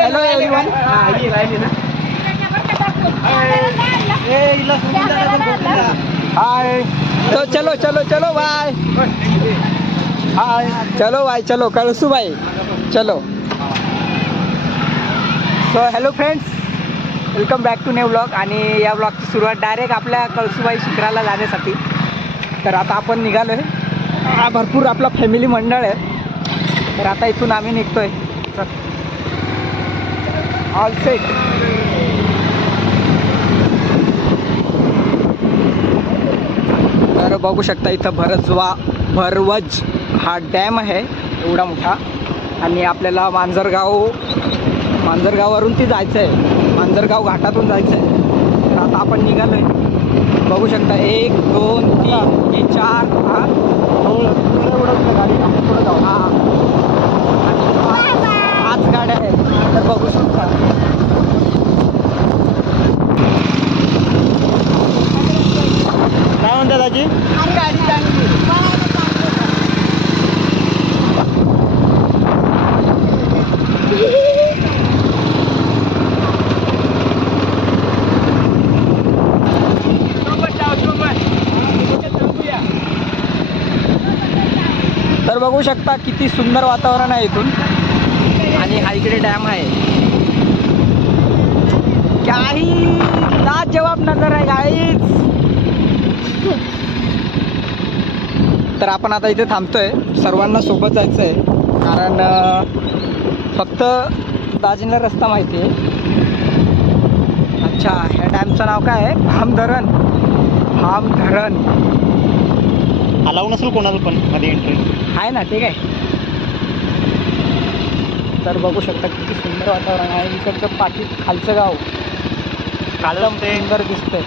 Hello everyone. हाय. तो चलो चलो चलो बाय. हाय. चलो बाय चलो कळसू बाई चलो. So hello friends, welcome back to new blog. आणि या ब्लॉगची सुरुवात डायरेक्ट आपल्या कळसूबाई शिखराला जाण्यासाठी. तर आता आपण निघालो आहे. भरपूर आपला फॅमिली मंडळ आहे. तर आता इथून आम्ही निघतोय. All set. तर बघू शकता इथं भरवज हा डॅम आहे एवढा मोठा. आणि आपल्याला मांजरगाववरून ती जायचं आहे. मांजरगाव घाटातून जायचं आहे. तर आता आपण निघालो आहे. बघू शकता 1 2 3 4 गाडी पुढे जाऊ. हां, आणि 5 गाड्या आहेत. तर बघू शकता. काय म्हणतात दाजी? गाडी चांगली. तर बघू शकता किती सुंदर वातावरण आहे इथून. आणि हा इकडे डॅम आहे. काही लाजवाब नजर आहे गाईज. तर आपण आता इथे थांबतोय. सर्वांना सोबत जायचं आहे. कारण फक्त दाजींना रस्ता माहिती आहे. अच्छा, ह्या डॅमचं नाव काय आहे? भामधरण. अलाव नसेल कोणाला पण मध्ये एंट्री आहे ना, ठीक आहे. तर बघू शकता किती सुंदर वातावरण आहे. इकडचं खालचं गाव एकदम सुंदर दिसतंय.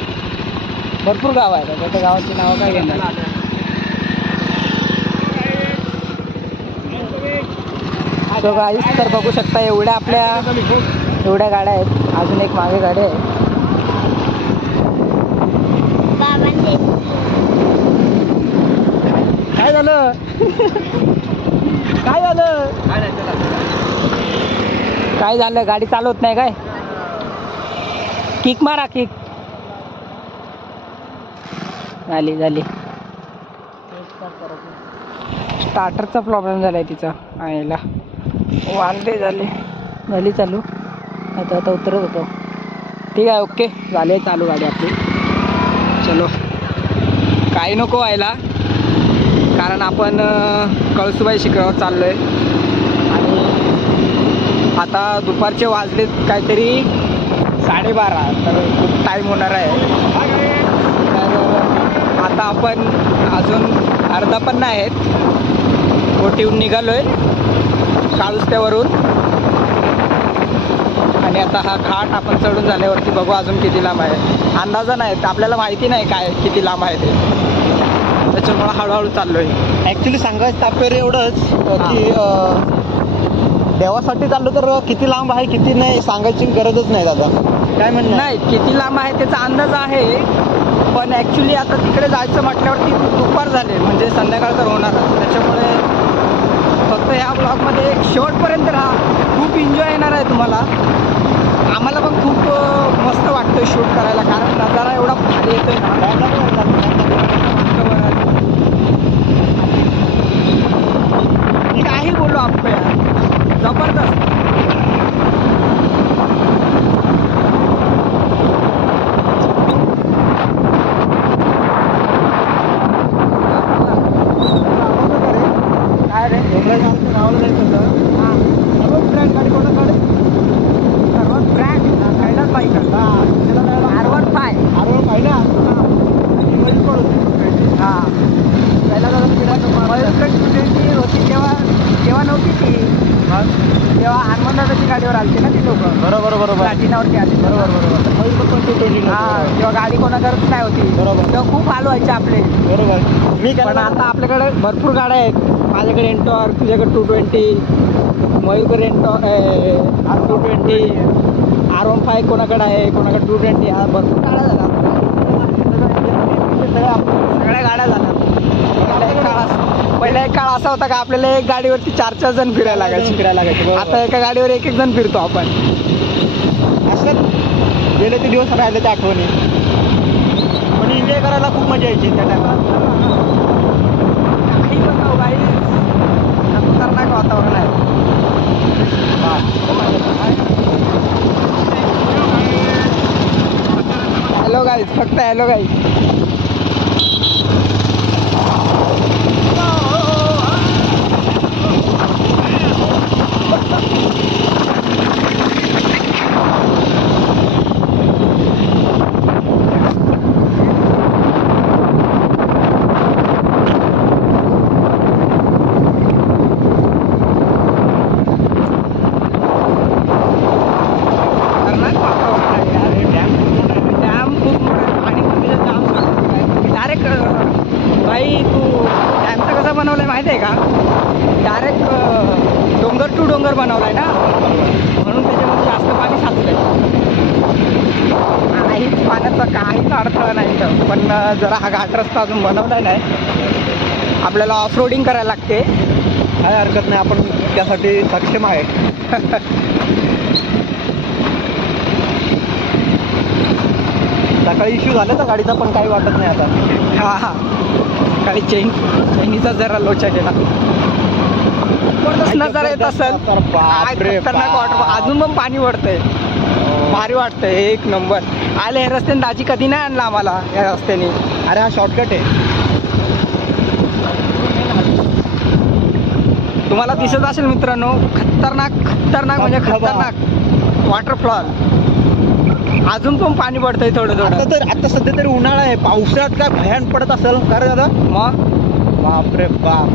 भरपूर गाव आहेत. त्या गावाची नावं काय घेणार. तो गाईस, तर बघू शकता एवढ्या गाड्या आहेत. अजून एक मागे गाडी आहे. काय झालं? काय झालं? गाडी चालवत नाही काय? किक मारा, किक. झाली. स्टार्टरचा प्रॉब्लेम झालाय तिचा. आईला वांदे झाली चालू. आता उतरत होतो. ठीक आहे, ओके, झाले चालू गाडी आपली. चलो, काही नको व्हायला. कारण आपण कळसूबाई शिखरावर चाललो आहे. आणि आता दुपारचे वाजलेत काहीतरी 12:30. तर खूप टाईम होणार आहे. तर आता आपण अजून अर्धा पण नाही आहेत. गोटीहून निघालो आहे काळुस्त्यावरून. आणि आता हा घाट आपण चढून झाल्यावरती बघू अजून किती लांब आहे. अंदाजा नाही, आपल्याला माहिती नाही काय किती लांब आहे ते. त्याच्यामुळं हळूहळू चाललो आहे. ॲक्च्युली सांगायचं तात्पर्य एवढंच की देवासाठी चाललो तर किती लांब आहे किती नाही सांगायची गरजच नाही दादा. काय म्हणणं नाही, किती लांब आहे त्याचा अंदाज आहे. पण ॲक्च्युली आता तिकडे जायचं म्हटल्यावरती दुपार झाले, म्हणजे संध्याकाळ तर होणारच. त्याच्यामुळे फक्त ह्या ब्लॉगमध्ये एक शेवटपर्यंत राहा. खूप एन्जॉय येणार आहे तुम्हाला. आम्हाला पण खूप मस्त वाटतं शूट करायला. कारण नजारा एवढा भारी येतोय ना. काही बोलू आपको यार, जबरदस्त. काय रे गावाला जायचं होतं. हां, सर्वच ब्रँड गाडी कोणाकडे? सर्वच ब्रँड कैलास बाईक. हां, R15 ना. हां, पहिला मयूरकडे होती तेव्हा नव्हती ती. तेव्हा हनुमानदादाची गाडीवर आलते ना ती लोक. बरोबर प्लॅटिनावरती आली. बरोबर हां, तेव्हा गाडी कोणाकडेच नाही होती. बरोबर. तेव्हा खूप हाल व्हायचे आपले. बरोबर. पण आता आपल्याकडे भरपूर गाड्या आहेत. माझ्याकडे एंटॉर, तुझ्याकडे 220, मयूरकडे R220, R15 कोणाकडे आहे, कोणाकडे 220. भरपूर गाड्या झाल्या. सगळ्या गाड्या झाल्या. पहिला एक काळ असा होता का आपल्याला एक गाडीवरती 4-4 जण फिरायला लागायचे. फिरायला लागायचे बरोबर. आता एका गाडीवर एक जण फिरतो आपण. असं गेले ते दिवस राहिले त्या आठवणी. पण एन्जॉय करायला खूप मजा यायची त्या टायमाला. काही बघावं बाई, खतरनाक वातावरण आहे. हॅलो गाईज, फक्त हॅलो गाईज. भाई तू डॅमचा कसा बनवलाय माहिती आहे का? डायरेक्ट डोंगर टू डोंगर बनवलाय ना, म्हणून त्याच्यामध्ये जास्त पाणी साचलंय. काहीच पाण्याचा काहीच अडथळा नाही तर. पण जरा हा घाट रस्ता अजून बनवलाय नाही, आपल्याला ऑफ रोडिंग करायला लागते. काय हरकत नाही, आपण त्यासाठी सक्षम आहे. सकाळी इश्यू झाला तर गाडीचा, पण काही वाटत नाही आता. हा काही चैनीचा जरा लोचा केला. नजारा येत असेल, खतरनाक वाटर. अजून पण पाणी वळतंय, भारी वाटतंय, एक नंबर. आले हे रस्त्याने दाजी कधी नाही आणला आम्हाला या रस्त्याने. अरे हा शॉर्टकट आहे. तुम्हाला दिसत असेल मित्रांनो, खतरनाक म्हणजे खतरनाक वॉटरफॉल. अजून पण पाणी पडतंय थोडं थोडं. आता सध्या तरी उन्हाळा आहे, पावसाळ्यात काय भयान पडत असेल का रे दादा? मग बापरे बाप,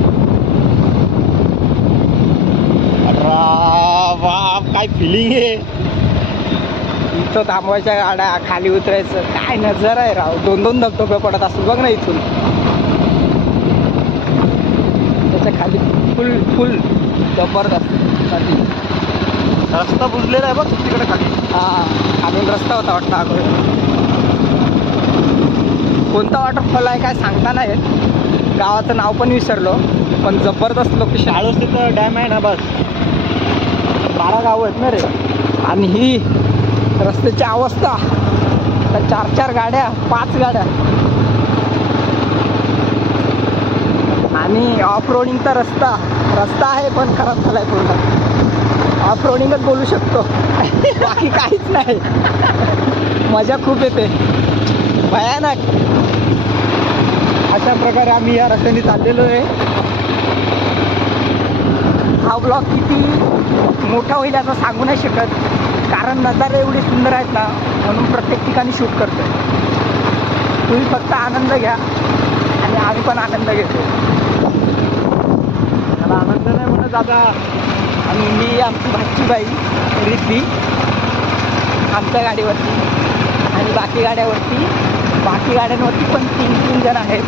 बाप काय फिलिंग आहे. इथं थांबवायच्या गाड्या, खाली उतरायचं, काय नजर आहे राव. 2-2 धबधबे पडत असतील बघ ना इथून. त्याच्या खाली फुल जबरदस्त. रस्ता बुजलेला आहे बघ तिकडे खाली. हा, अजून रस्ता होता वाटतं अगोदर. कोणता वॉटरफॉल आहे काय सांगता नाही येत, गावाचं नाव पण विसरलो, पण जबरदस्त लोकेशन. आळोशीचं डॅम आहे ना, बस 12 गाव आहेत ना रे. आणि ही रस्त्याची अवस्था, तर 4-4 गाड्या, 5 गाड्या. आणि ऑफ रोडिंगचा रस्ता आहे पण खराब झालाय पूर्ण. ऑफ रोडिंगच बोलू शकतो, बाकी काहीच नाही. मजा खूप येते, भयानक. अशा प्रकारे आम्ही या रस्त्याने चाललेलो आहे. हा ब्लॉग किती मोठा होईल असं सांगू नाही शकत, कारण नजारे एवढे सुंदर आहेत ना, म्हणून प्रत्येक ठिकाणी शूट करतोय. तुम्ही फक्त आनंद घ्या आणि आम्ही पण आनंद घेतो. मला आनंद नाही म्हणत दादा. आणि मी आमची भाची बाई रिद्धी आमच्या गाडीवरती, आणि बाकी गाड्यांवरती पण 3 जण आहेत.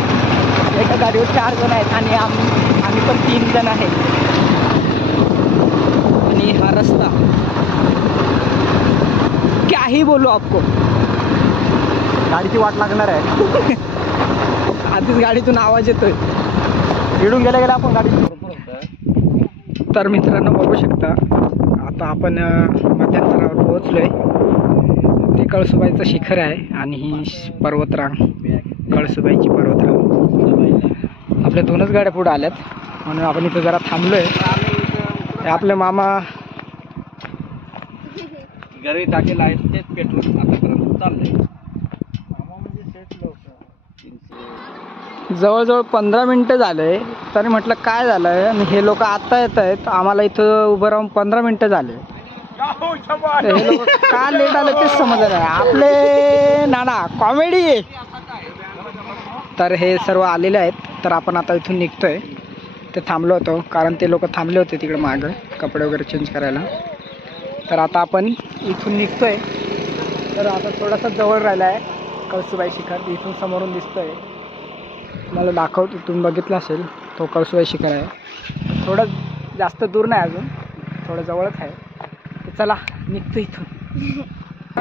एका गाडीवर 4 जण आहेत आणि आम्ही पण 3 जण आहेत. आणि हा रस्ता क्या ही बोलू आपको, गाडीची वाट लागणार आहे. आधीच गाडीतून आवाज येतोय. इडून गेल्या आपण गाडी. तर मित्रांनो बघू शकता, आता आपण मध्यंतरावर पोहोचलोय. ते कळसुबाईचं शिखर आहे आणि ही पर्वतरांग, कळसुबाईची पर्वतरांग. आपल्या 2च गाड्या पुढे आल्यात, म्हणून आपण इथं जरा थांबलोय. आपले मामा घरी टाकेल आहेत तेच पेट्रोल आतापर्यंत चाललंय. जवळजवळ 15 मिनटं झाले, तरी म्हटलं काय झालं आहे. आणि हे लोक आता येत आहेत, आम्हाला इथं उभं राहून 15 मिनटं झाले. हे लोक का लेट आले तेच समजलं नाही. आपले नाना कॉमेडी. तर हे सर्व आलेले आहेत, तर आपण आता इथून निघतोय. ते थांबलो होतो कारण ते लोक थांबले होते तिकडे मागं कपडे वगैरे चेंज करायला. तर आता आपण इथून निघतोय. तर आता थोडासा जवळ राहिला आहे कळसुबाई शिखर, इथून समोरून दिसतोय. मला दाखवतो, तुम्ही बघितलं असेल, तो कळसुबाई शिखर आहे. थोडं जास्त दूर नाही, अजून थोडं जवळच आहे. तर चला निघतो इथून.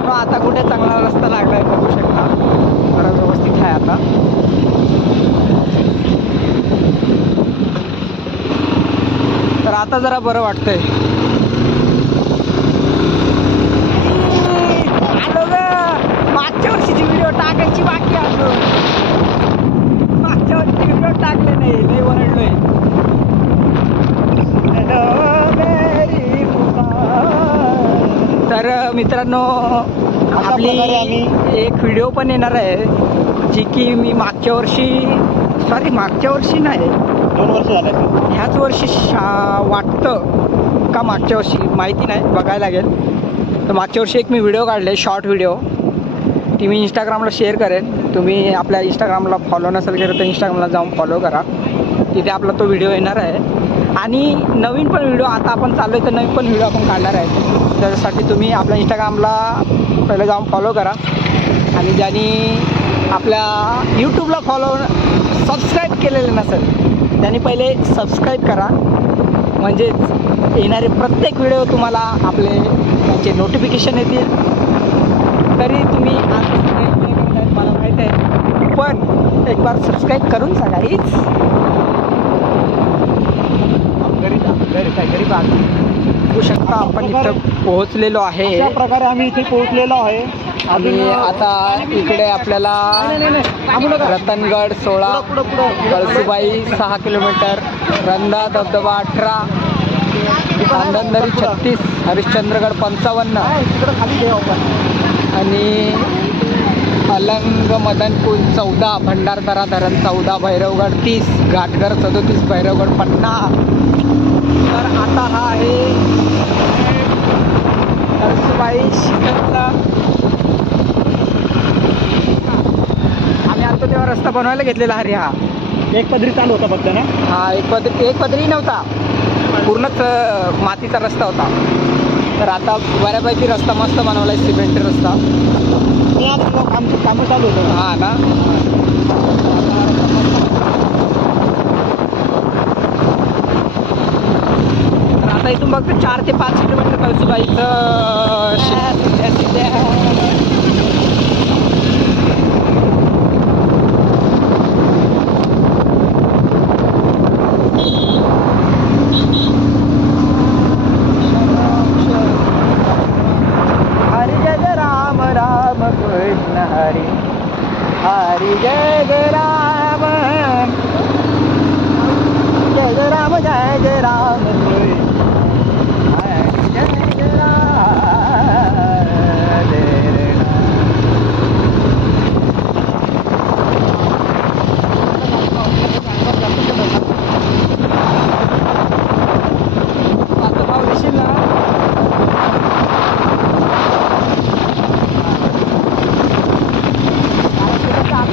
आता कुठे चांगला रस्ता लागला आहे बघू शकता, जरा व्यवस्थित आहे आता. तर आता जरा बरं वाटतंय. आलो ग, मागच्या वर्षीची व्हिडिओ टाकायची बाकी अजून. मागच्या वर्षी व्हिडिओ टाकले नाही, लय ओरडलोय. तर मित्रांनो, आपली एक व्हिडिओ पण येणार आहे जी की मी मागच्या वर्षी नाही, 2 वर्ष झाले, ह्याच वर्षी वाटतं का मागच्या वर्षी माहिती नाही, बघायला लागेल. तर मागच्या वर्षी एक मी व्हिडिओ काढले, शॉर्ट व्हिडिओ, ती मी इंस्टाग्रामला शेअर करेन. तुम्ही आपल्या इंस्टाग्रामला फॉलो नसेल केलं तर इंस्टाग्रामला जाऊन फॉलो करा, तिथे आपला तो व्हिडिओ येणार आहे. आणि नवीन पण व्हिडिओ आता आपण चाललो आहे, तर नवीन पण व्हिडिओ आपण काढणार आहे. त्यासाठी तुम्ही आपल्या इंस्टाग्रामला पहिले जाऊन फॉलो करा. आणि ज्यांनी आपल्या यूट्यूबला सबस्क्राईब केलेलं नसेल त्यांनी पहिले सबस्क्राईब करा, म्हणजेच येणारे प्रत्येक व्हिडिओ तुम्हाला आपले त्याचे नोटिफिकेशन येतील. तरी तुम्ही आज मला माहीत आहे, पण एक बार सबस्क्राईब करून सांगा. हीच गरीब बघू शकता आपण इथं पोहोचलेलो आहे. अशा प्रकारे आम्ही इथे पोहोचलेलो आहे. आणि आता इकडे आपल्याला रतनगड 16, कळसुबाई 6 किलोमीटर, रंधा धबधबा 18, आनंदरी 36, हरिश्चंद्रगड 55 आणि अलंग मदनपूर 14, भंडारदरा धरण 14, भैरवगड 30, घाटघर 37, भैरवगड 50. तर आता हा आहे कळसुबाई शिखरचा. आम्ही आलतो तेव्हा रस्ता बनवायला घेतलेला हरी. हा एक पदरी चालू होता फक्त ना? हा एक पदरी नव्हता, पूर्णच मातीचा रस्ता होता. तर आता बऱ्यापैकी रस्ता मस्त बनवला आहे, सिमेंट रस्ता. कामं चालू होतं. हा ना, तर आता इथून फक्त 4 ते 5 किलोमीटर कळसुबाईचं हरी हरी जय जय राम, जय जय राम, जय जय राम, हरी जय जय आता भाऊ दिसेल ना.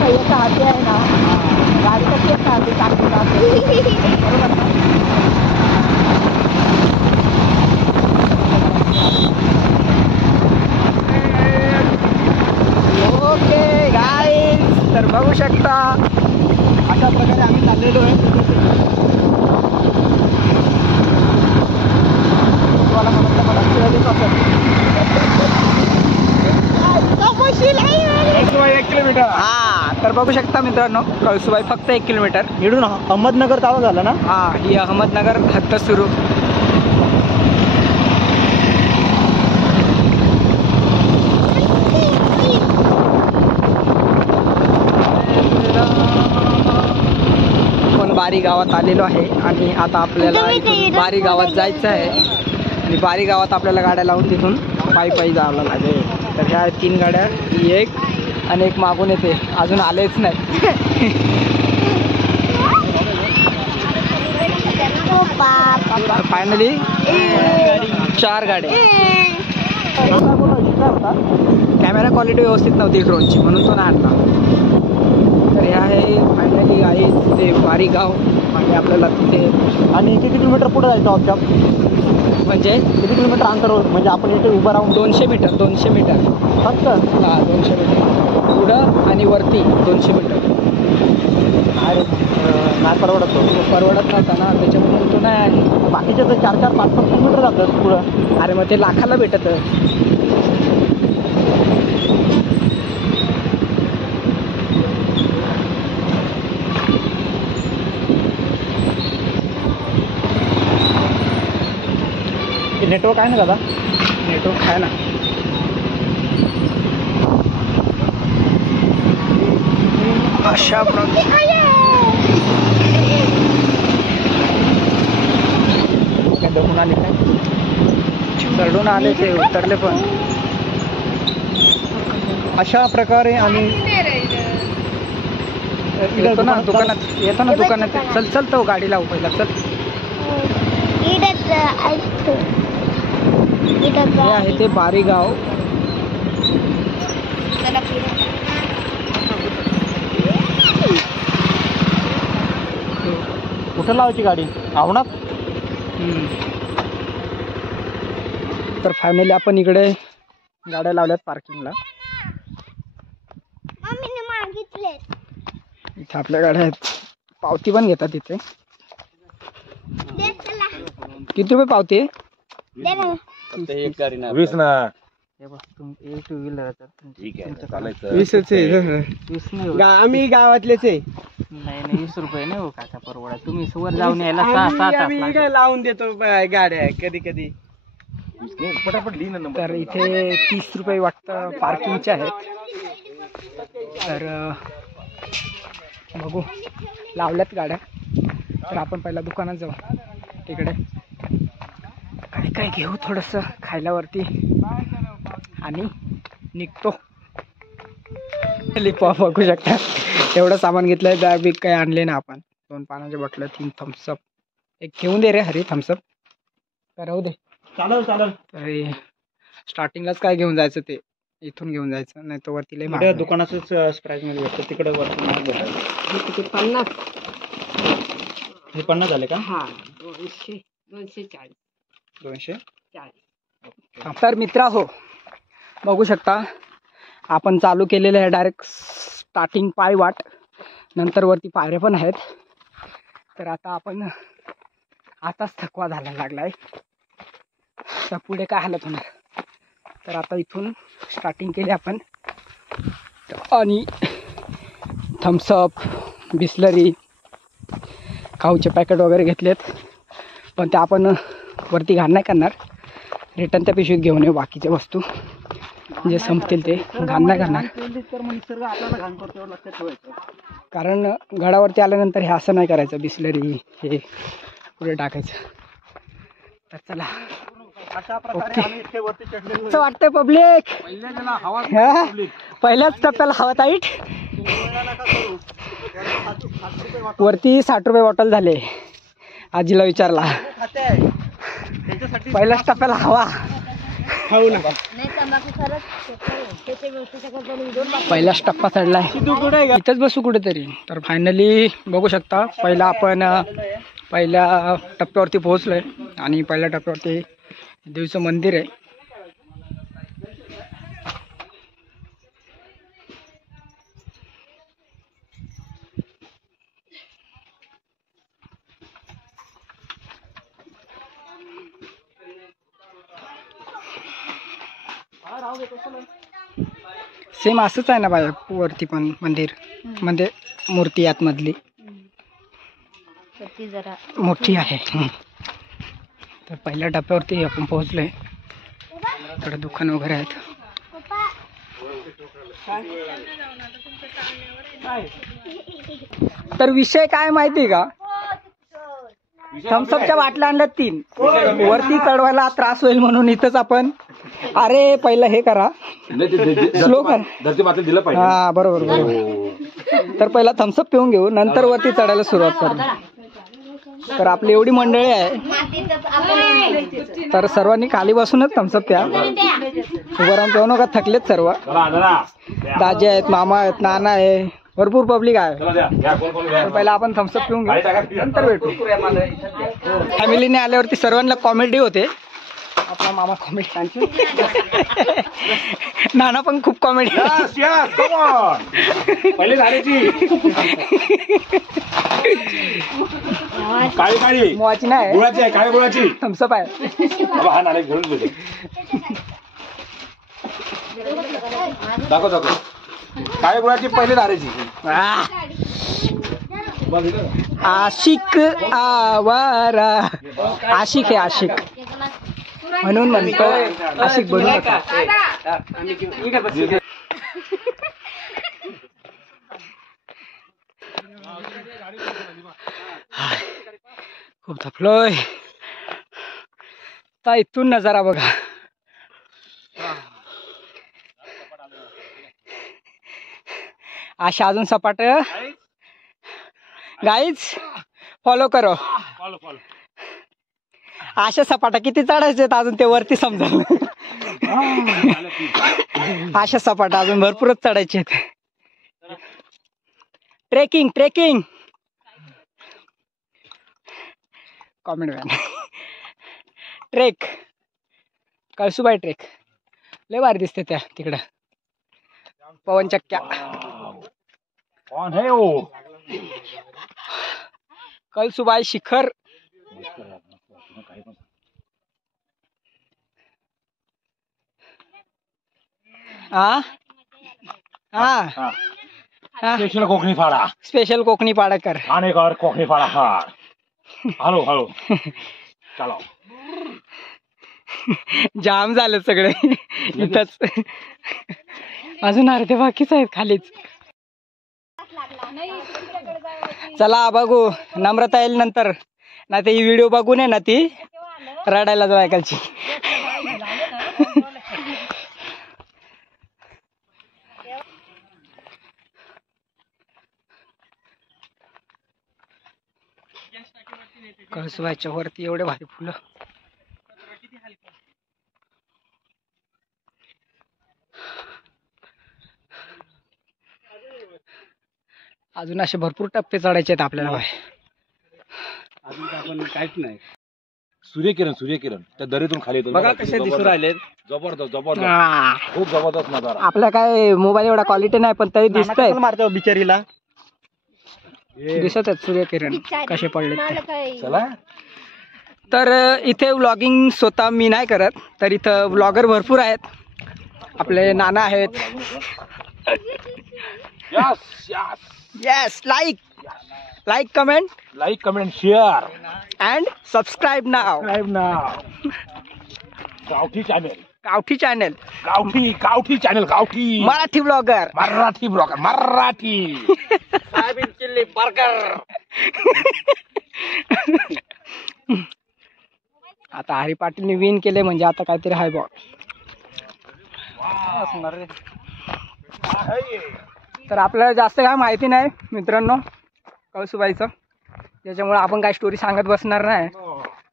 एका हाती आहे ना गाडी, कशी एका हाती टाकते बरोबर ना. ओके गाईज, तर बघू शकता अशा प्रकारे आम्ही चाललेलो आहे. तुम्हाला मला शिवाय देत असेल 1 किलोमीटर. हा, तर बघू शकता मित्रांनो, कळसुबाई फक्त 1 किलोमीटर. इकडून अहमदनगर चालू झालं ना? हा, ही अहमदनगर हद्द सुरू. आपण बारी गावात आलेलो आहे आणि आता आपल्याला इथून बारी गावात जायचं आहे. आणि बारी गावात आपल्याला गाड्या लावून तिथून पायी जावं लागेल. तर ह्या 3 गाड्या, ही एक आणि एक मागून येते, अजून आलेच नाही. फायनली 4 गाड्या. कॅमेरा क्वालिटी व्यवस्थित नव्हती ड्रोनची, म्हणून तो नाही आणला. तर हे आहे फायनली आहे ते बारी गाव. आणि आपल्याला तिथे आणि किती किलोमीटर पुढे जायचं ऑफशॉप? म्हणजे किती किलोमीटर अंतर म्हणजे आपण इथे उभं राहून? 200 मीटर फक्त. हां, 200 मीटर पुढं आणि वरती 200 मीटर. अरे नाही परवडत नव्हता ना, त्याच्यामुळे तो नाही. बाकीचे तर 4-4, 5-5 किलोमीटर जातात पुढं. अरे मग ते लाखाला भेटत. नेटवर्क आहे ना दादा? नेटवर्क आहे ना. अशा प्रकारे दमून आले काय? चढून आले ते उतरले पण. अशा प्रकारे आम्ही येतो ना दुकानात. चल तो गाडी लावू पहिला. चल हे आहे ते बारीगाव. कुठं लावायची गाडी? आवणार. तर फायनली आपण इकडे गाड्या लावल्यात पार्किंगला. इथे आपल्या गाड्या आहेत. पावती पण घेतात इथे. किती रुपये पावती आहे? 20 ना. हे बघ, तुम टू व्हीलर ठीक आहे, चालायचं. 20च आहे. 20 नाही. आम्ही गावातलेच आहे. नाही 20 रुपये नाही हो काका, परवडा. तुम्ही वर जाऊन यायला 6 आम्ही तास. काय लावून देतो गाड्या कधी कधी. पटापट लिही ना नंबर. तर इथे 30 रुपये वाटतं पार्किंगचे आहेत. तर बघू, लावल्यात गाड्या. तर आपण पहिला दुकानात जाऊ. तिकडे काय काय घेऊ, थोडंसं खायला वरती आणि निघतो. लिपॉप बघू शकता. एवढं सामान घेतलंय. बॅग बिग काही आणले ना आपण. 2 पाण्याच्या बॉटल, 3 थम्सअप. एक घेऊन दे रे हरी थम्सअप. राहू दे. चालेल. तर स्टार्टिंगलाच काय घेऊन जायचं ते इथून घेऊन जायचं, नाही तर वरती लय महाग आहे. दुकानाचंच प्राइस मध्ये भेटतं. तिकडे वरती महाग भेटतं. किती 50? हे 50 झाले का? हा 240. 240. तर मित्र हो, बघू शकता आपण चालू केलेलं आहे डायरेक्ट स्टार्टिंग पायवाट. नंतर वरती पायऱ्या पण आहेत. तर आता आपण आताच थकवा झाला लागलाय. तर पुढे काय हालत होणार. तर आता इथून स्टार्टिंग केली आपण. आणि थम्सअप, बिस्लरी, खाऊचे पॅकेट वगैरे घेतलेत. पण ते आपण वरती घाण नाही करणार. रिटर्न त्या पिशवीत घेऊन येऊ. बाकीच्या वस्तू जे संपतील ते घाण नाही करणार. कारण गडावरती आल्यानंतर हे असं नाही करायचं. बिस्लरी हे पुढे टाकायचं. तर चला. असं वाटतंय पब्लिक. पहिल्याच टप्प्याला हवा टाईट. वरती 60 रुपये बॉटल झाले. आजीला विचारला. पहिल्याच टप्प्याला हवा. पहिलाच टप्पा चढलाय. इथंच बसू कुठेतरी. तर फायनली बघू शकता आपण पहिल्या टप्प्यावरती पोहोचलोय. आणि पहिल्या टप्प्यावरती देवीचं मंदिर आहे. सेम असंच आहे ना बाय वरती पण मंदिर. म्हणजे मूर्ती आतमधली जरा मोठी आहे. तर पहिल्या टप्प्यावरती आपण पोहोचलोय. थोडं दुकान वगैरे आहेत. तर विषय काय माहिती का, थम्सअपच्या बाटल्या आणल्या 3. वरती चढवायला त्रास होईल म्हणून इथंच आपण, अरे पहिलं हे करा, स्लो करा. हा बरोबर. तर पहिला थम्सअप पिऊन घेऊ, नंतर वरती चढायला सुरुवात करू. तर आपली एवढी मंडळी आहे. तर सर्वांनी खाली बसूनच थम्सअप प्या. उभं राहून पिऊ नका, थकलेत सर्व. दाजी आहेत, मामा आहेत, नाना आहे, भरपूर पब्लिक आहे. तर पहिला आपण थम्सअप पिऊन घेऊ, नंतर भेटू. फॅमिलीने आल्यावरती सर्वांना कॉमेडी होते. आपला मामा कॉमेडी, नाना पण खूप कॉमेडी. काळी काळी मोवाची नाही, गुळाची आहे. काळी गुळाची थम्सअप आहे. हा नाणे घेऊन देते. दाखव. काळी गुळाची पहिली नारेची. आशिक आवारा. आशिक आहे आशिक. म्हणून म्हणतो नाशिक बनू नका. खूप थकलोय. आता इथून नजारा बघा. आशा अजून सपाट. गाईज फॉलो करो. अशा सपाटा किती चढायचे अजून ते वरती समजा. अशा सपाटा अजून भरपूरच चढायचे. Trekking trekking comment man. Trek Kalsubai trek लय भारी दिसते त्या तिकडं. पवन चक्क्या कौन है वो? कळसुबाई शिखर. हा हा स्पेशल कोकणी फाडा. स्पेशल कोकणी पाडकर. ठाणेकर कोकणी फाडा फाड. हळू हळू चलो. जाम झालं सगळे इथंच. अजून अर्धे बाकीच आहेत खालीच. चला बघू. नम्रता येईल नंतर. ना ते ही व्हिडिओ बघून आहे ना ती रडायला जाऊ ऐकायची. कळसुबाईच्या वरती एवढे भारी फुलं. अजून असे भरपूर टप्पे चढायचे आहेत आपल्याला. अजून आपण काहीच नाही. सूर्यकिरण त्या दरीतून खाली येतो. बघा कसे दिसून राहिलेत. जबरदस्त जबरदस्त खूप जबरदस्त नजारा. आपल्या काय मोबाईल एवढा क्वालिटी नाही पण तरी दिसतंय. मारतो बिचारीला. दिसत आहेत सूर्यकिरण कसे पडले ते. चला. तर इथे व्लॉगिंग स्वतः मी नाही करत. तर इथं व्लॉगर भरपूर आहेत. आपले नाना आहेत. Yes yes yes. Like comment share and subscribe now. गावठी चॅनल. गावठी channel Marathi blogger. Marathi soybean chilli burger. आता हरी पाटीलने विन केले म्हणजे आता काहीतरी हाय बॉ. तर आपल्याला जास्त काय माहिती नाही मित्रांनो कळसुबाईचं. त्याच्यामुळे आपण काय स्टोरी सांगत बसणार नाही.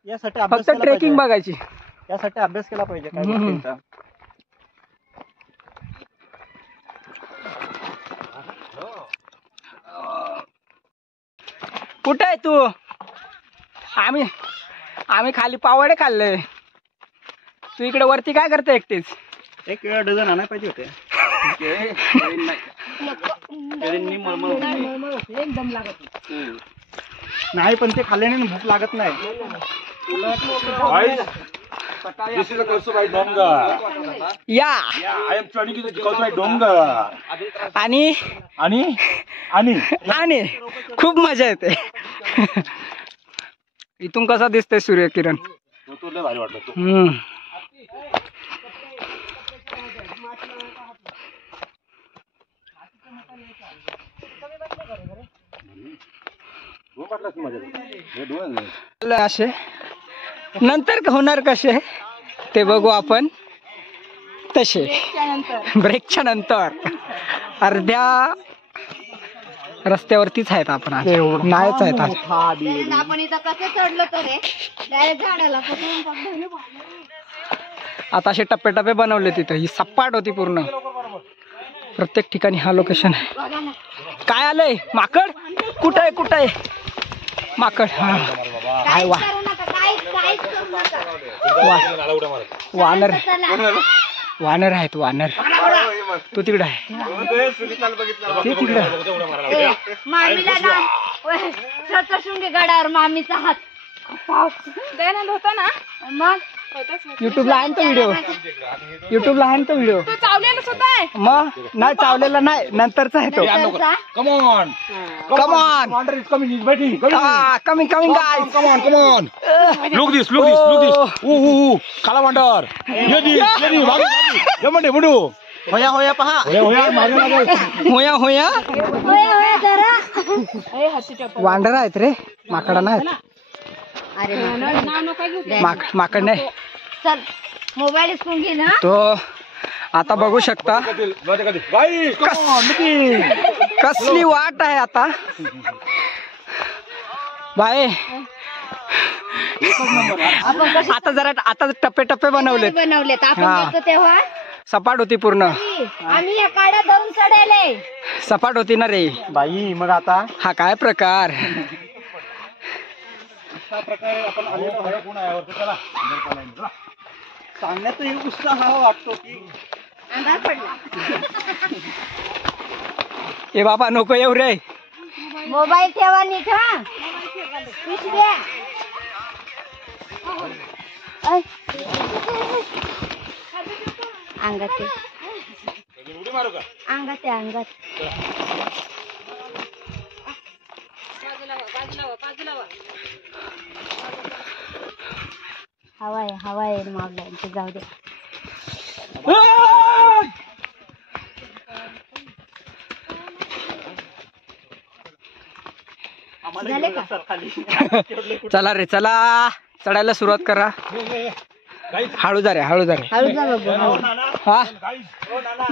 यासाठी फक्त ट्रेकिंग बघायची. यासाठी अभ्यास केला पाहिजे काय गोष्टींचा. कुठे आहे तू? आम्ही खाली पावडे खाल्ले. तू इकडे वरती काय करते एकटीच? एक डझन आणायला पाहिजे होते. नाही पण ते खाल्ल्याने भूक लागत नाही. This is a Kalsubai डोंगर. या I am trying to Kalsubai डोंगर. आणि खूप मजा येते. इथून कसा दिसतंय सूर्यकिरण. तो लय भारी वाटलं तो. असे नंतर होणार कसे ते बघू आपण. तसे ब्रेकच्या नंतर अर्ध्या रस्त्यावरतीच आहेत आपण. नाहीच आहेत आपण इथं कसं चढलो तर डायरेक्ट झाडाला पकडून. आता असे टप्पे टप्पे बनवले. तिथं ही सपाट होती पूर्ण. प्रत्येक ठिकाणी हा लोकेशन आहे. काय आलंय? माकड. कुठं आहे माकड? हा काय वानर आहेत. वानर तो तिकडं आहे. ते तिकडं मामीला ना गडावर मामीचा हात दयानंद होता ना. मग युट्यूबला आहे ना तो व्हिडिओ. युट्यूबला आहे ना तो व्हिडिओ. मग नाही चावलेला नाही, नंतरचा आहे तो. Come on. Come on. Wander is coming. He's waiting. Coming guys. Come on. Look this. Ooh. Kala Wander. Ready. Jamande, budu. होया पहा. Hoya, मागे. होया होय जरा वांडर आहेत रे, माकडा नाही. अरे माकड नाही चल मोबाईल हिसकून घे ना. तो. आता बघू शकता Guys, come on. कसली वाट आहे आता. बाय आपण कसे आता जरा आता टप्पे बनवलेत. बनवलेत आपण हा. गेलतो तेव्हा सपाट होती पूर्ण. आम्ही या काड्या धरून चढेले. सपाट होती ना रे. बाई मग आता हा काय प्रकार. सांगण्याचा एक उत्साह हा वाटतो की अंधार पडला. ए बाबा नको येऊ रे. मोबाईल ठेवा नीट हा. पिशव्या. ऐ. अंगात ते. अंगात हवा आहे मावला जाऊ दे. झाले का? चला रे चला, चढायला सुरुवात करा. हळू जा रे. हळू जा बघू. हा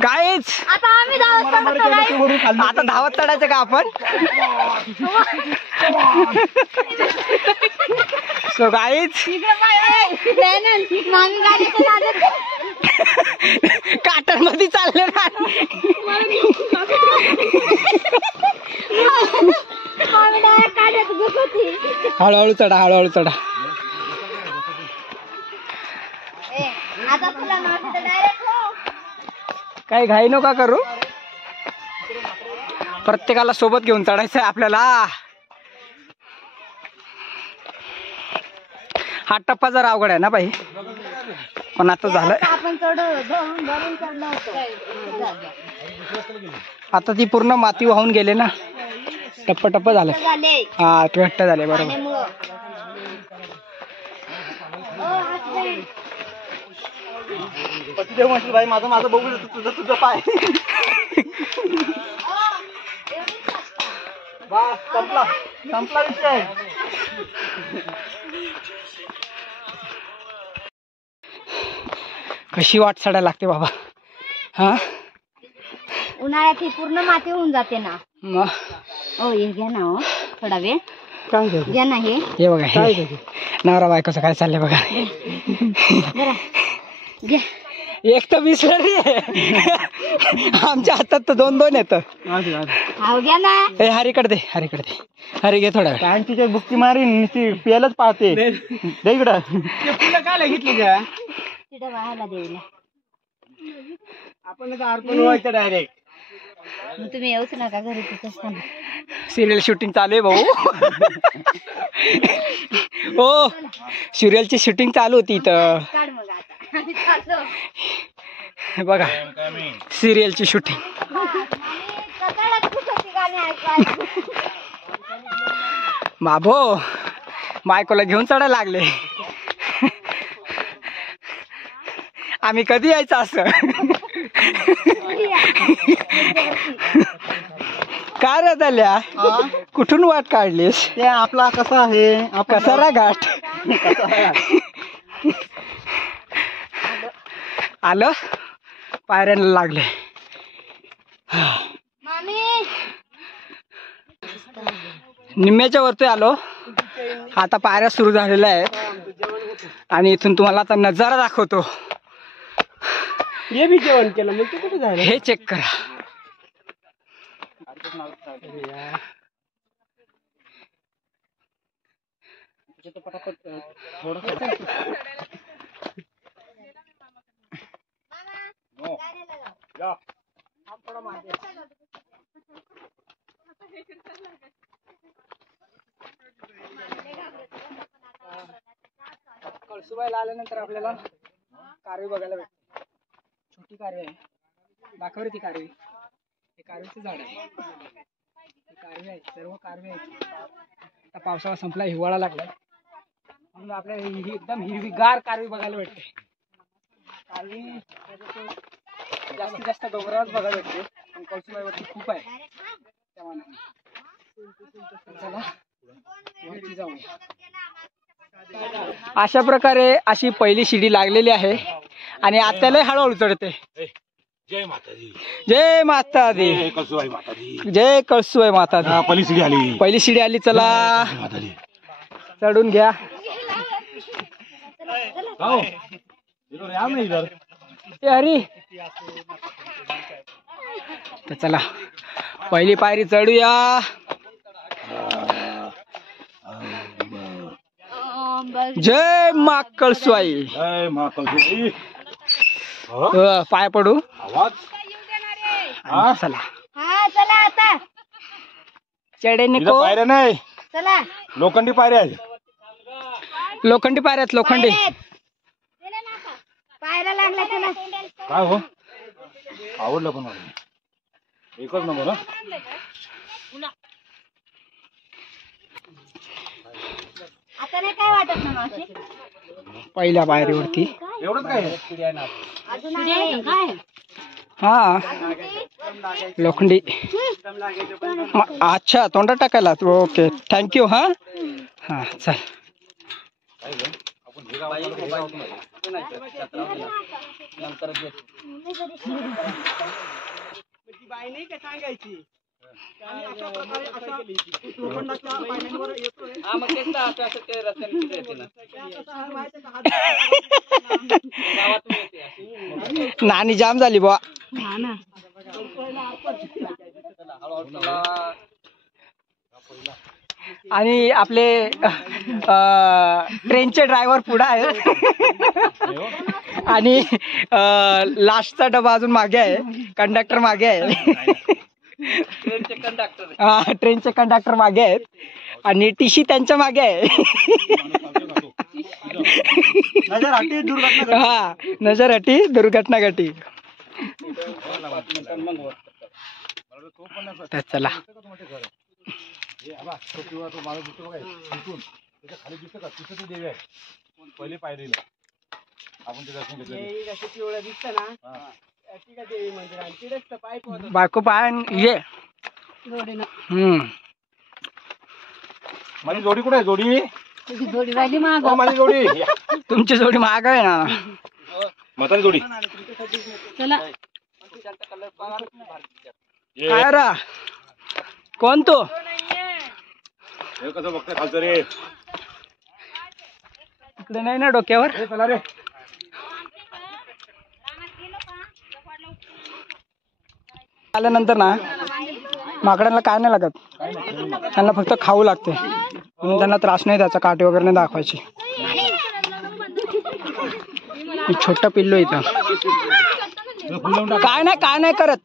गाईच. आता आम्ही धावत पडतो नाही. आता धावत चढायचं का आपण. सो गाईच मामी गाडीच्या नादात काटर मध्ये चालले ना. मामी डायरेक्ट काढत घुसती. हळूहळू चढा. ए आता तुला नव्हतं तर डायरेक्ट हो. काही घाई नका करू. प्रत्येकाला सोबत घेऊन चढायचं आहे आपल्याला. हा टप्पा जरा अवघड आहे ना बाई, पण आता झालं. आपण धरून चढलो होतो. आता ती पूर्ण माती वाहून गेले ना. टप्प झालं. झाले हा घट्ट झाले बरोबर. पाण्यामुळं. पतिदेव म्हटलं बाई माझं बघू तुझं पाय. बस संपला विषय. कशी वाट चढायला लागते बाबा. हा उन्हाळ्यात ही पूर्ण माती होऊन जाते ना. मग हो हे घ्या ना हो थोडा वेळ काय घ्या ना. हे बघा हे नवरा बायकोचं काय चाललंय बघा. जरा घ्या. एक तर विसरली आहे. आमच्या हातात तर दोन येत. हाव घ्या ना. हे हरीकडे दे. हरी घे थोडा वेळ. काय तिच्या बुक्की मारी नुसती पियालाच पाहते. दे इकडं. काय घेतली का तिथं व्हायला देऊला. आपण अर्पण व्हायचं डायरेक्ट. मग तुम्ही येऊच नका घरी तिथं असताना. सिरियल शूटिंग चालू आहे भाऊ. हो सिरियलची शूटिंग चालू होती इथं. काढ मग आता आम्ही चाललो. बघा सिरियलची शूटिंग. सकाळच कुठं ती गाणी ऐकायला. बाबो बायकोला घेऊन चढायला लागले. आम्ही कधी यायचं असं. काय रे झाल्या कुठून वाट काढलीस. ते आपला कसं आहे कसारा घाट आलं. पायऱ्यांना लागले. मामी निम्म्याच्या वरती आलो. आता पायऱ्या सुरू झालेल्या आहेत आणि इथून तुम्हाला आता नजारा दाखवतो. हे बी जेवण केलं मग तू कुठे जायला. हे चेक करा. कळसुबाईला आल्यानंतर आपल्याला कारवी बघायला भेटते. छोटी कारवी आहे, दाखव रे ती कारवी. हे कारवीचं झाड आहे, हे कारवी आहे, सर्व कारवी आहेत. आता पावसाळा संपला, हिवाळा लागलाय म्हणून आपल्याला एकदम हिरवीगार कारवी बघायला भेटते. कारवी जास्तीत जास्त डोंगरावर बघायला भेटते, पण कळसुबाईवरती खूप आहे त्या मानाने. चला वरती जाऊया. अशा प्रकारे अशी पहिली शिडी लागलेली आहे आणि आत्याला हळूहळू चढते. जय माता दी, जय माता दी, जय कळसुबाई माता दी, जय कळसुबाई माता दी. पहिली शिडी आली, पहिली शिडी आली. चला माता दी. चढून घ्या. ए हरी, तर चला पहिली पायरी चढूया. जय मा कळसुबाई. जय मा कळसुबाई. पाय पडू. आवाज चला हा चला आता चढे इथं पायऱ्या नाही, चला लोखंडी पायऱ्या आहेत. लोखंडी पायऱ्यात, लोखंडी. पायला लागला चला. काय हो, आवडलं पण मला. एकच नंबर. आता नाही काय वाटत ना मावशी. पहिल्या पायरीवरती. एवढंच काय आहे? अजून आहे काय? हा लोखंडी. अच्छा तोंडात टाकायला. Okay thank you. हा हा चल. नानी जाम झाली बुवा. आणि आपले ट्रेनचे ड्रायव्हर पुढे आहेत आणि लास्टचा डबा अजून मागे आहे. कंडक्टर मागे आहे. ट्रेनचे कंडक्टर मागे आहेत आणि टीसी त्यांच्या मागे आहे. हा नजर हटी दुर्घटना घटी. चला पहिले पायरीला आपण ते दर्शन घेतलं. बायको पाय ये. माझी जोडी कुठे आहे? जोडी जोडी राहिली माग. माझी जोडी. तुमची जोडी महाग आहे ना. म्हातारी जोडी. चला काय रा कोण तो? हे कसं बघतोय खालचं रे? इकडे नाही ना डोक्यावर. चला रे. आल्यानंतर ना माकडांना काय नाही लागत, त्यांना फक्त खाऊ लागते म्हणून त्यांना त्रास नाही द्यायचा. काटे वगैरे नाही दाखवायची. छोटं पिल्लू इथं काय नाही करत.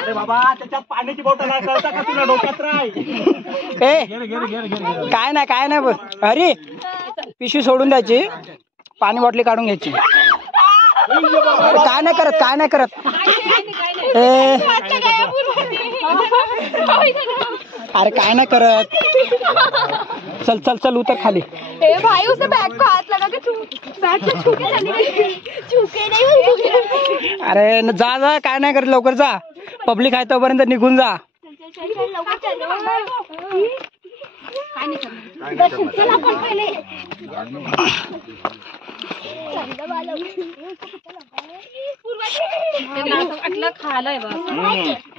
अरे बाबा त्याच्यात पाण्याची बॉटल आहे, कळतं का तुला? डोक्यात राय. ए काय नाही बस. अरे पिशवी सोडून द्यायची, पाणी बॉटली काढून घ्यायची. काय नाही करत. ए अरे काय नाही करत. चल उतर खाली. ए भाई उसे बैग को हाथ लगा के बैग से छू के नहीं. अरे जा काय नाही करत. लवकर जा, पब्लिक आहे तोपर्यंत निघून जा.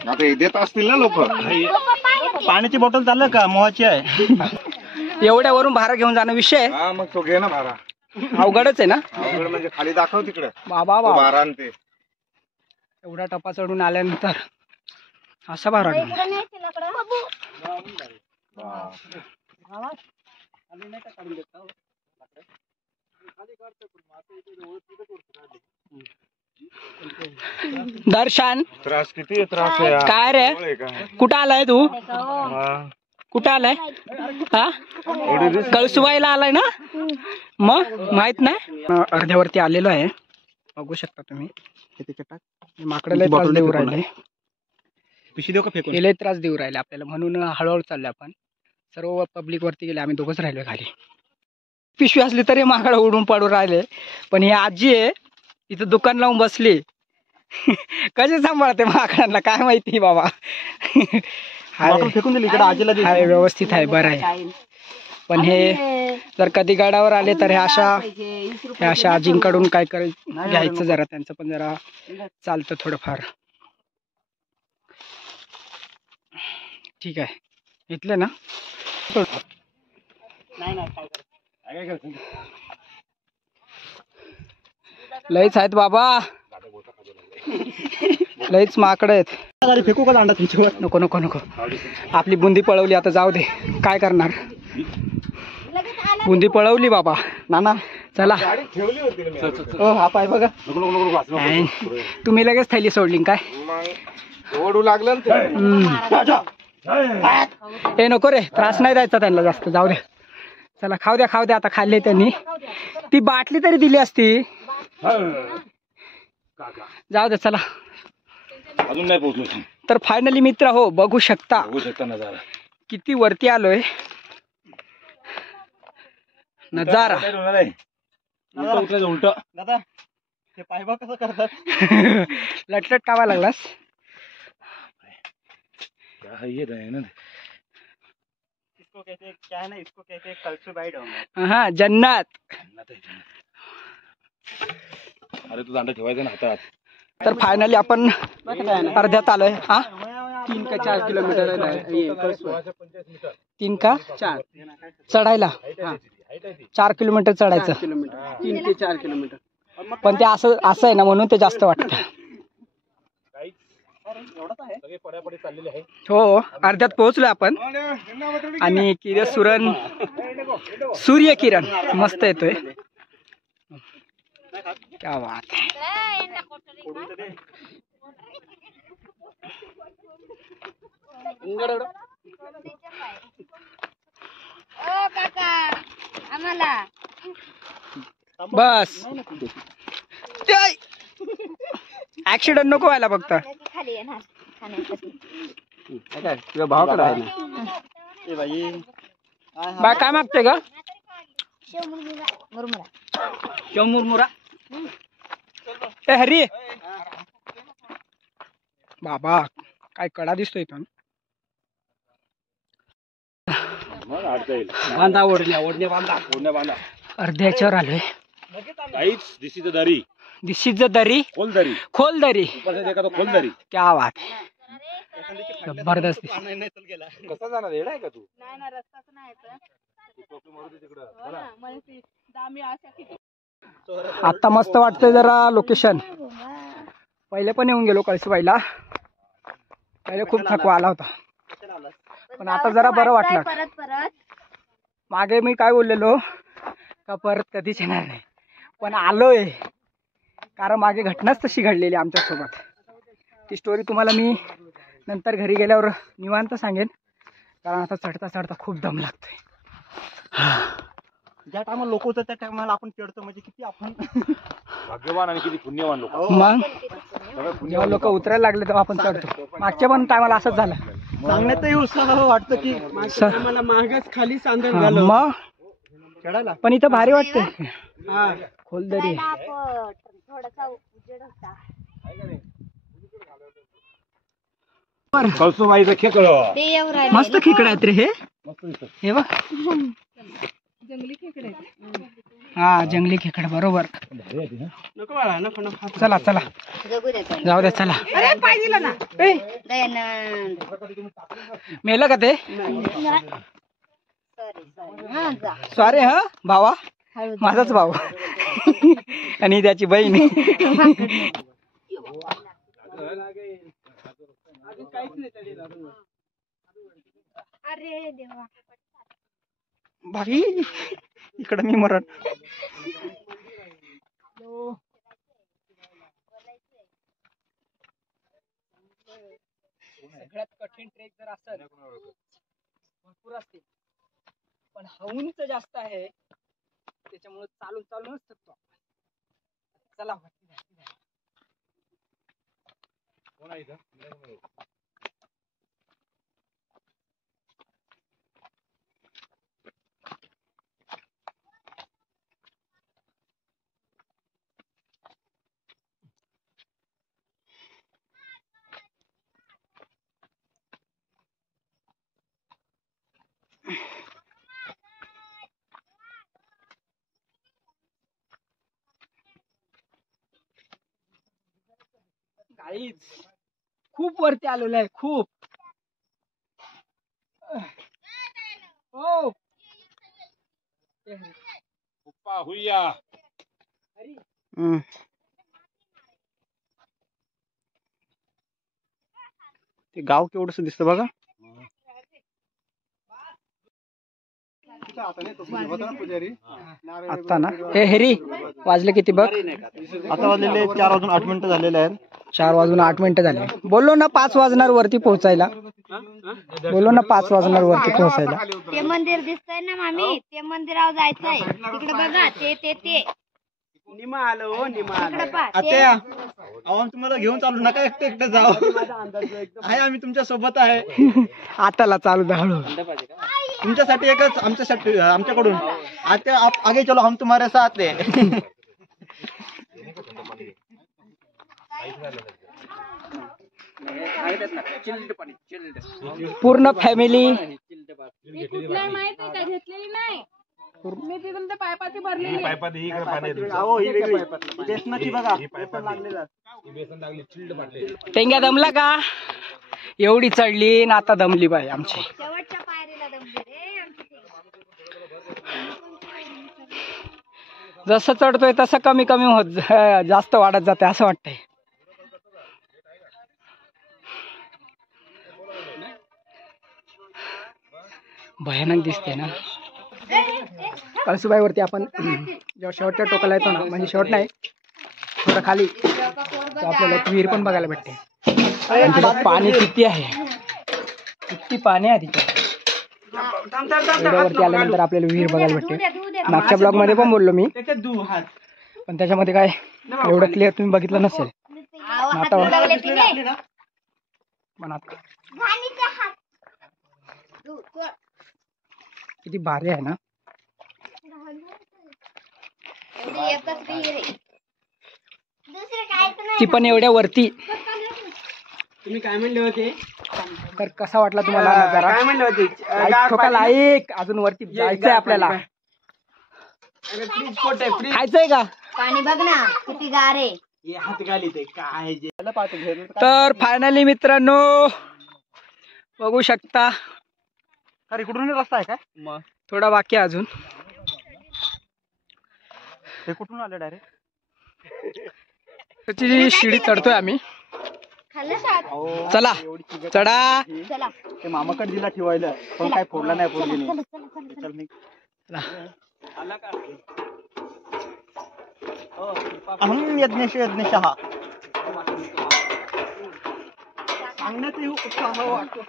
आता हे देत असतील ना लोक. पाण्याची बॉटल चाललं का? मोहाची आहे. एवढ्यावरून भारा घेऊन जाणं विषय हा मग तो घे ना भारा. अवघडच आहे ना. अवघड म्हणजे खाली दाखव तिकडे बाबा भारा आणि ते. एवढा टप्पा चढून आल्यानंतर असा भारा घेऊन. दर्शन त्रास किती त्रास आहे. काय रे, कुठं आलाय तू? कुठे आलाय हा कळसुबाईला आलाय ना मग माहित नाही अर्ध्यावरती आलेलो आहे बघू शकता तुम्ही माकडाला त्रास देऊ राहिले पिशी देऊ का फेकून लय त्रास देऊ राहिले आपल्याला म्हणून हळूहळू चाललोय आपण सर्व पब्लिक वरती गेले आम्ही दोघंच राहिलोय खाली पिशवी असली तरी माकड उडून पडून राहिले पण ही आजी आहे इथं दुकान लावून बसली कशी सांभाळते माकडांना काय माहिती बाबा फेकून दिली इकडे आजीला दे. हाय व्यवस्थित आहे बरं आहे पण हे जर कधी गडावर आले तर ह्या अशा आजींकडून काय घ्यायचं जरा त्यांचं पण जरा चालतं थोडंफार ठीक आहे इथले ना लईच आहेत बाबा लईच माकड आहेत फेकू का दांडा तुमच्यावर नको नको नको आपली बुंदी पळवली आता जाऊ दे काय करणार बुंदी पळवली बाबा नाना चला हो हा पाय बघा तुम्ही लगेच थैली सोडली काय ओढू लागलं हे नको रे त्रास नाही द्यायचा त्यांना जास्त जाऊ दे चला खाऊ द्या आता खाल्ले त्यांनी ती बाटली तरी दिली असती जाऊ दे चला अजून नाही पोहोचलो तर फायनली मित्र हो बघू शकता नजारा किती वरती आलोय नजारा उलट दादा ते पाय बघ कसं करतात लटलट कावा लागलास इसको कहते हैं क्या है ना इसको कहते हैं कल्सुबाई डोंगर हा जन्नत अरे तू दांडा ठेवायचा ना हातात तर फायनली आपण अर्ध्यात आलोय हा 3 का 4 किलोमीटर 3 का 4 चढायला 4 किलोमीटर चढायचं 3 ते 4 किलोमीटर पण ते असं आहे ना म्हणून ते जास्त वाटतं हो अर्ध्यात पोहोचलोय आपण आणि सूर्य किरण मस्त येतोय क्या बात ओ काका आम्हाला बस ऍक्सिडेंट नको व्हायला फक्त खाली येणार तुझ्या भावाकडे आहे ना ए बाई बा काय मागते का मुरमुरा मुरमुरा ए हरी बाबा काय कडा दिसतोय इथून बांधा ओढणे बांधा अर्ध्याच्यावर आलोय दिस इज द दरी दिस इज द दरी खोल दरी क्या बात जबरदस्त कसा जाणार येडा आहे का तू आता मस्त वाटतंय जरा लोकेशन पहिले पण येऊन गेलो कळसुबाईला पहिले खूप थकवा आला होता पण आता जरा बरं वाटलं परत मागे मी काय बोललेलो का परत कधीच येणार नाही पण आलोय कारण मागे घटनाच तशी घडलेली आमच्यासोबत ती स्टोरी तुम्हाला मी नंतर घरी गेल्यावर निवांत सांगेन कारण आता चढता खूप दम लागतोय ज्या टायमाला लोक होतं त्या टायमाला आपण चढतो म्हणजे किती आपण भाग्यवान आणि किती पुण्यवान लोक मग जेव्हा लोक उतरायला लागले तेव्हा आपण चढतो मागच्या पण टायमाला असंच झालं सांगण्यातही उत्साह वाटतं की मला मागच खाली सांधून हा, मग चढायला पण इथं भारी वाटतंय खोलदरी थोडासा उजेड होता कळसुबाईचं खेकळ ते येऊ राहिले मस्त खेकडे आहेत रे हे बघ जंगली खेकडे आहेत. हा जंगली खेकडे बरोबर नको बाळा नको नको चला जगू द्या त्याला. जाऊ दे चला अरे पाय दिला ना दयानंद मेलं का ते सॉरी हा जा सॉरी हा भावा हळू जा. माझाच भाऊ आणि त्याची बहीण अरे देवा भाई इकडं मी मरण सगळ्यात कठीण ट्रेक जर असेल भरपूर असते, पण उंच जास्त आहे त्याच्यामुळे चालून चालूनच थकतो आपण. चला वरती जायचं. काहीच खूप वरती आलेलं आहे, खूप. हो पप्पा हुईया. ते गाव केवढस दिसतं बघा. आता ना हे हेरी वाजले किती बघ? आता वाजलेले 4:08 झालेले आहेत. 4:08 झाले. बोललो ना 5 वाजणार वरती पोहोचायला. बोललो ना 5 वाजणार वरती पोहोचायला. ते मंदिर दिसतंय ना मामी, ते मंदिरावर जायचंय. तिकडे बघा ते निमा आलं हो, निमा तिकडे पहा, ते आता आम्ही तुम्हाला घेऊन चालू नका, एकटं जाऊ. आहे आम्ही तुमच्या सोबत आहे. आताला चालू झालो. तुमच्यासाठी एकच, आमच्यासाठी आमच्याकडून आता आगे चलो हम तुम्हारे साथ है. पूर्ण फॅमिली मी कुठल्याही माहिती काय घेतलेली नाही. मी तिथून ते पायपाची भरलेली आहे. पायपात इकडे पाणी अहो, ही वेगळी बेसनाची बघा, बेसन लागलेलं. टेंग्या दमला का? एवढी चढली ना आता दमली बाई आमची. शेवटच्या पायरीला दमले रे आमची ती. जसं चढतोय तसं कमी कमी होत जास्त वाढत जाते असं वाटतंय. भयानक दिसते ना. कळसुबाई वरती आपण जेव्हा शेवटच्या टोकाला येतो ना, म्हणजे शेवट नाही थोडं खाली, तर आपल्याला एक विहीर पण बघायला भेटते. आणि तिला पाणी किती आहे, किती पाणी आहे तिच्यात. वरती आल्यानंतर आपल्याला विहीर बघायला भेटते. मागच्या ब्लॉग मध्ये पण बोललो मी, पण त्याच्यामध्ये काय एवढं क्लिअर तुम्ही बघितलं नसेल. पण आता किती भारी आहे ना. ती पण एवढ्या वरती. तुम्ही काय म्हणले होते? तर कसा वाटला तुम्हाला नजारा? काय म्हणले होते? ठोकाला एक अजून वरती जायचंय आपल्याला. खायचंय का? पाणी बघ ना किती गार आहे. हात घाली ते काय तर फायनली मित्रांनो बघू शकता, अरे कुठून रस्ता आहे काय? मग थोडा बाकी आहे अजून. ते कुठून आलं डायरेक्ट? त्याची शिडी चढतोय आम्ही. चला चढा. चला ते मामाकडे दिला ठेवायला, पण काय फोडला नाही पोरगीने. अहं यज्ञेश सांगण्यात येऊ उत्साह वाटतो.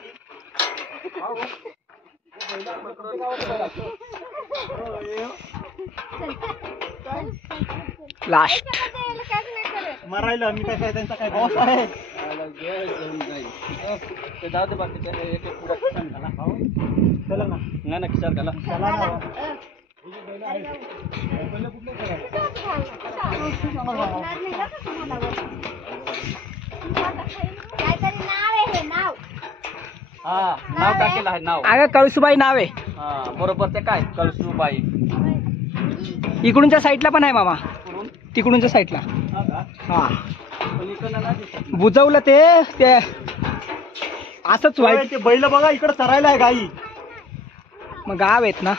लास्ट मरायला मी काय त्यांचा काय बॉस आहे. चला ना ना किशोर घाला. काहीतरी नाव आहे हे नाव. हा नाव टाकेल आहे नाव. अगं कळसुबाई नाव आहे. हा बरोबर ते काय कळसूबाई. इकडूनच्या साईडला पण आहे मामा, तिकडूनच्या साईडला. हा बुजवलं ते असंच वाईट. ते बैल बघा इकडे चरायला आहे गाई. मग गाव आहेत ना.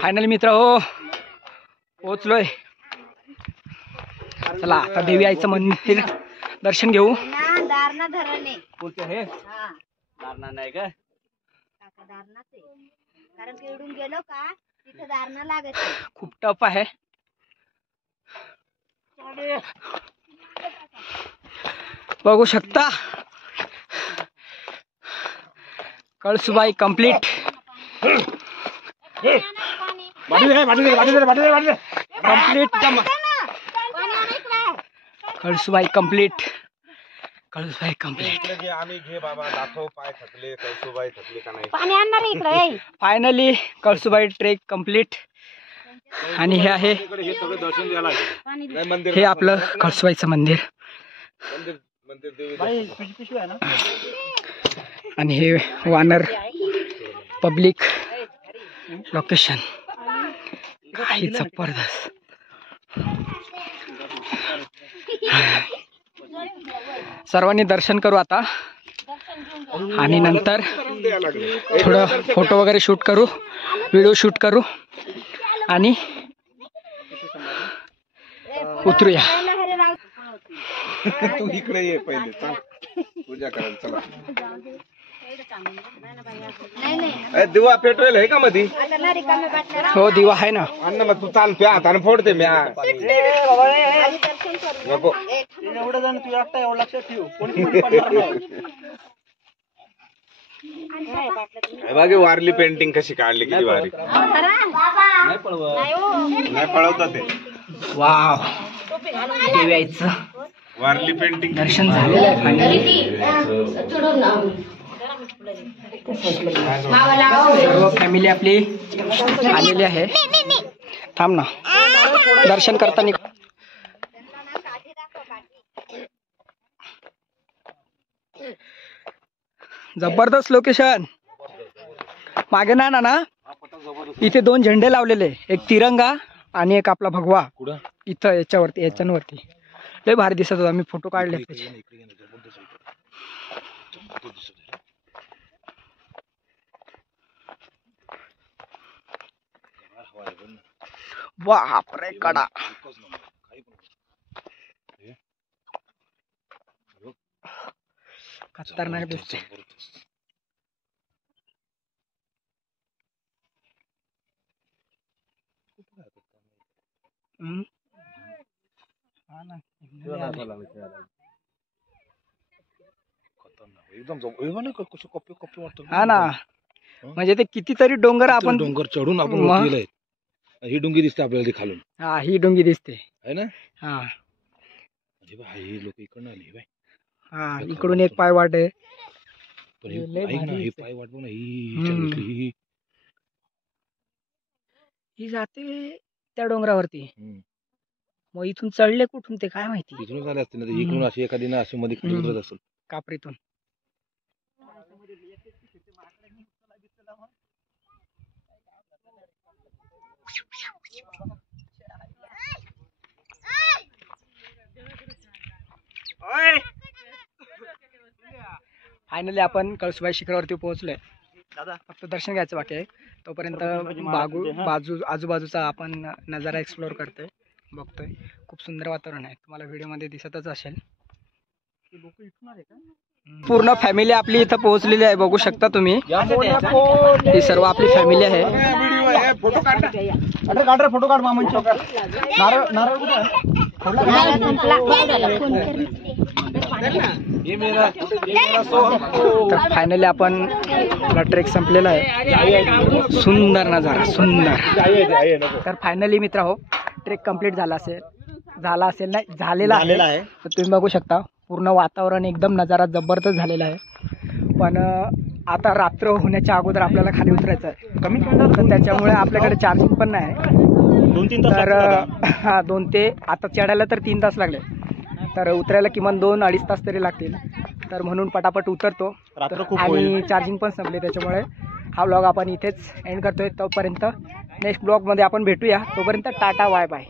फायनली मित्र हो पोहोचलोय. चला आता देवी आईचं मंदिर दर्शन घेऊ. दारणा धरण आहे. कोणते हे? हा दारणा नाही का? काका दारणाच आहे. कारण की इकडून गेलो का तिथे दारणा लागत. खूप टफ आहे. बघू शकता Kalsubai complete. Kalsubai complete. Kalsubai complete. आम्ही घे बाबा दाखव पाय थकले कळसुबाई थकले का नाही. पाणी आणणार इकडे. Finally Kalsubai trek complete. आणि हे आहे हे सगळं दर्शन द्यायला लागेल. मंदिर हे आपलं कळसुबाईचं मंदिर. मंदिर देवी आहे ना. आणि हे वानर पब्लिक लोकेशन. काही जबरदस्त. सर्वांनी दर्शन करू आता आणि नंतर थोडं फोटो वगैरे शूट करू, व्हिडिओ शूट करू आणि उतरूया. तू इकडे ये पहिले. चल पूजा करायला चला. दिवा पेटवेल आहे का मधी. हो दिवा आहे ना. अन्न मग तू चाल प्या हाताने फोडते म्या नको. एवढं जण तू एकटा एवढं लक्षात ठेव. बाकी वारली पेंटिंग कशी काढली किती भारी. नाही पळवतात ते. वाव देवाचं वारली पेंटिंग दर्शन झालेलं आहे फायनली. सर्व फॅमिली आपली आलेली आहे. थांब ना दर्शन करताना. जबरदस्त लोकेशन. मागे ना ना इथे 2 झेंडे लावलेले, एक तिरंगा आणि एक आपला भगवा इथं याच्यावरती याच्यांवरती. लय भारी दिसत होता. मी फोटो काढले त्याचे. बापरे कडा. खतरनाक दिसते. हा ना म्हणजे ते कितीतरी डोंगर आपण डोंगर चढून आपण ही डोंगी दिसते आपल्याला ते खालून. हा ही डोंगी दिसते आहे ना. हा हे लोक इकडनं आले बाई. हा इकडून एक पाय वाट आहे. पण हे पाय वाट बघ ना. ही ही जाते त्या डोंगरावरती. मग इथून चढले कुठून ते काय माहिती. इथूनच आले असते ना. इकडून अशी एखादी ना अशी मध्ये खाली उतरत असेल कापरीतून. फायनली आपण कळसुबाई शिखरावरती पोहोचलोय. फक्त दर्शन घ्यायचं बाकी आहे. तोपर्यंत आजूबाजूचा आपण नजारा एक्सप्लोअर करतोय, बघतोय. खूप सुंदर वातावरण आहे. तुम्हाला व्हिडिओमध्ये दिसतच असेल. पूर्ण फॅमिली आपली इथं पोहोचलेली आहे. बघू शकता तुम्ही. ही सर्व आपली फॅमिली आहे. फोटो काढ मामांची. नारळ तर फायनली आपण ट्रेक संपलेला आहे. सुंदर नजारा सुंदर. तर फायनली मित्र हो ट्रेक कंप्लीट झाला असेल नाही झालेला आहे. तर तुम्ही बघू शकता पूर्ण वातावरण एकदम नजारा जबरदस्त झालेला आहे. पण आता रात्र होण्याच्या अगोदर आपल्याला खाली उतरायचं आहे. कमी तर त्याच्यामुळे आपल्याकडे चार्जिंग पण नाही. 2-3 तास तर हा 2 ते आता चढायला तर 3 तास लागले. तर उतरायला किमान 2-2.5 तास तरी लागतील. तर म्हणून पटापट उतरतो. आणि चार्जिंग पण संपले. त्याच्यामुळे हा व्लॉग आपण इथेच एंड करतोय. तोपर्यंत नेक्स्ट ब्लॉगमध्ये आपण भेटूया. तोपर्यंत टाटा बाय बाय.